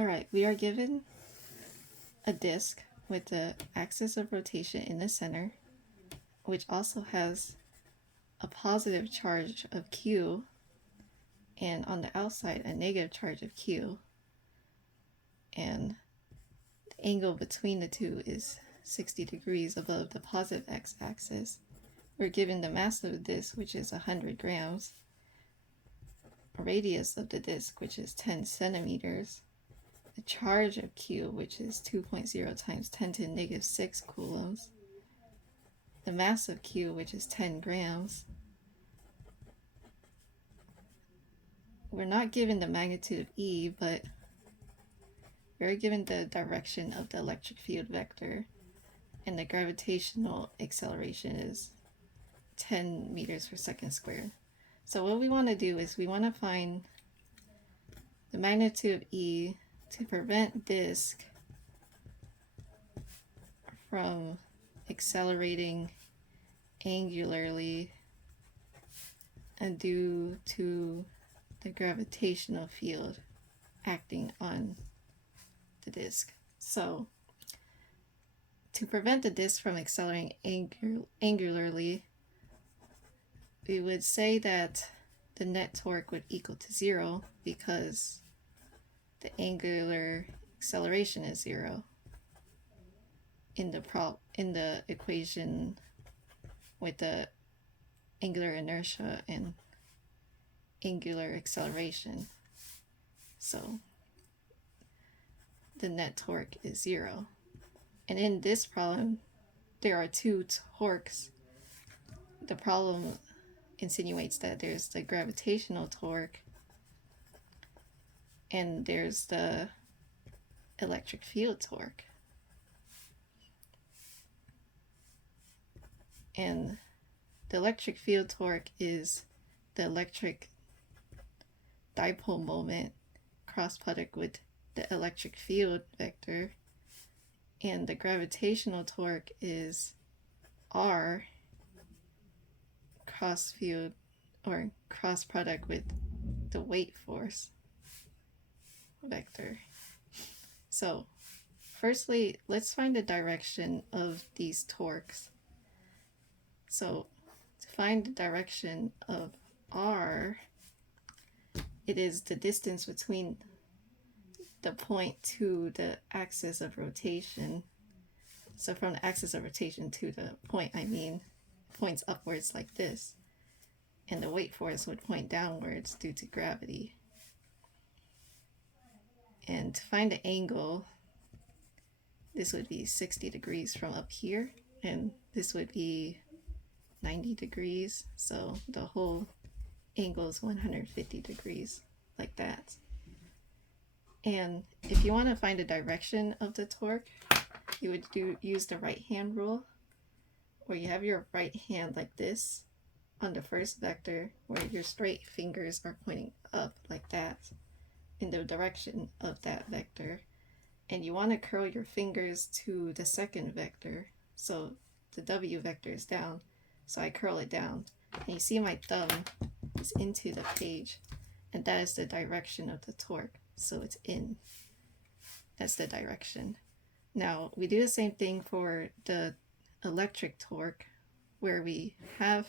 Alright, we are given a disk with the axis of rotation in the center, which also has a positive charge of Q, and on the outside a negative charge of Q, and the angle between the two is 60 degrees above the positive x-axis. We're given the mass of the disk, which is 100 grams, a radius of the disk, which is 10 centimeters, the charge of Q, which is 2.0 times 10 to the negative 6 coulombs, the mass of Q, which is 10 grams. We're not given the magnitude of E, but we're given the direction of the electric field vector, and the gravitational acceleration is 10 meters per second squared. So what we want to do is we want to find the magnitude of E to prevent disk from accelerating angularly and due to the gravitational field acting on the disk. So to prevent the disk from accelerating angularly, we would say that the net torque would equal to 0 because the angular acceleration is 0 in the equation with the angular inertia and angular acceleration. So the net torque is 0. And in this problem, there are two torques. The problem insinuates that there's the gravitational torque and there's the electric field torque. And the electric field torque is the electric dipole moment cross product with the electric field vector, and the gravitational torque is R cross field or cross product with the weight force vector. So firstly, let's find the direction of these torques. So to find the direction of R, it is the distance between the point to the axis of rotation. So from the axis of rotation to the point, I mean points upwards like this, and the weight force would point downwards due to gravity. And to find the angle, this would be 60 degrees from up here, and this would be 90 degrees, so the whole angle is 150 degrees, like that. And if you want to find the direction of the torque, you would use the right hand rule, where you have your right hand like this on the first vector, where your straight fingers are pointing up like that in the direction of that vector, and you want to curl your fingers to the second vector, so the W vector is down, so I curl it down, and you see my thumb is into the page, and that is the direction of the torque, so it's in. That's the direction. Now we do the same thing for the electric torque, where we have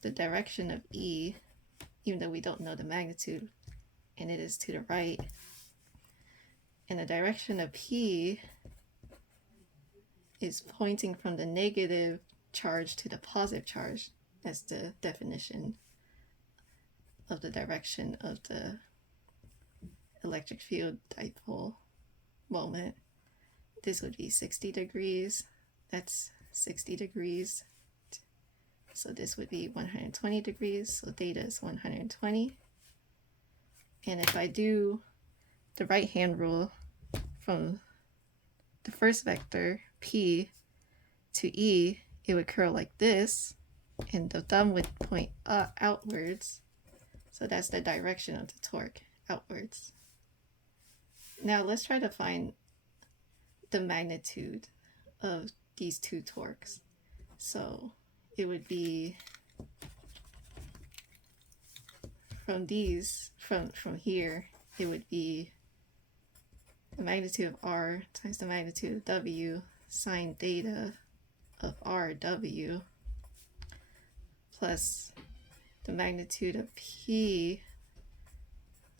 the direction of E, even though we don't know the magnitude, and it is to the right, and the direction of P is pointing from the negative charge to the positive charge. That's the definition of the direction of the electric field dipole moment. This would be 60 degrees. That's 60 degrees. So this would be 120 degrees. So theta is 120. And if I do the right hand rule from the first vector, P, to E, it would curl like this, and the thumb would point outwards. So that's the direction of the torque, outwards. Now let's try to find the magnitude of these two torques. So it would be from here, it would be the magnitude of R times the magnitude of W sine theta of RW plus the magnitude of P,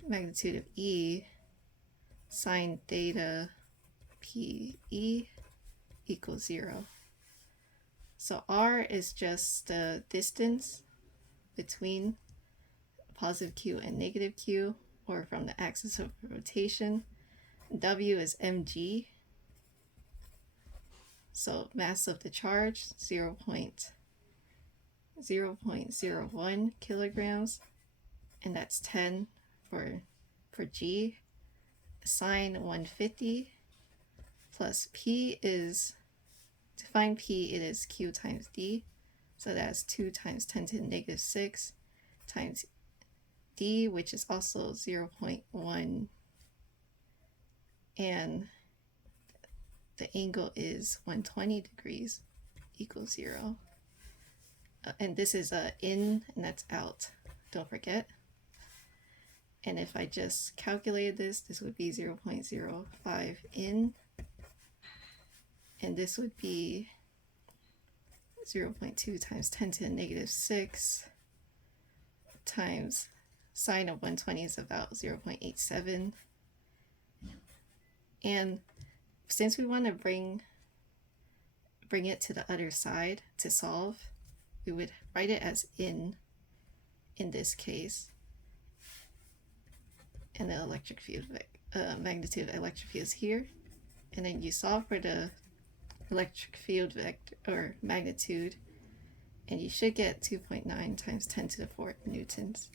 magnitude of E sine theta PE equals 0. So R is just the distance between positive Q and negative Q, or from the axis of rotation. W is mg, so mass of the charge 0.01 kilograms, and that's 10 for g. Sine 150 plus P is, to find P, it is Q times D, so that's 2 times 10 to the negative 6 times D, which is also 0.1, and the angle is 120 degrees equals 0. And this is in, and that's out, don't forget. And if I just calculated this would be 0.05 in, and this would be 0.2 times 10 to the negative 6 times sine of 120 is about 0.87. And since we want to bring it to the other side to solve, we would write it as in this case. And the electric field magnitude of electric field is here. And then you solve for the electric field vector or magnitude, and you should get 2.9 times 10 to the 4th newtons.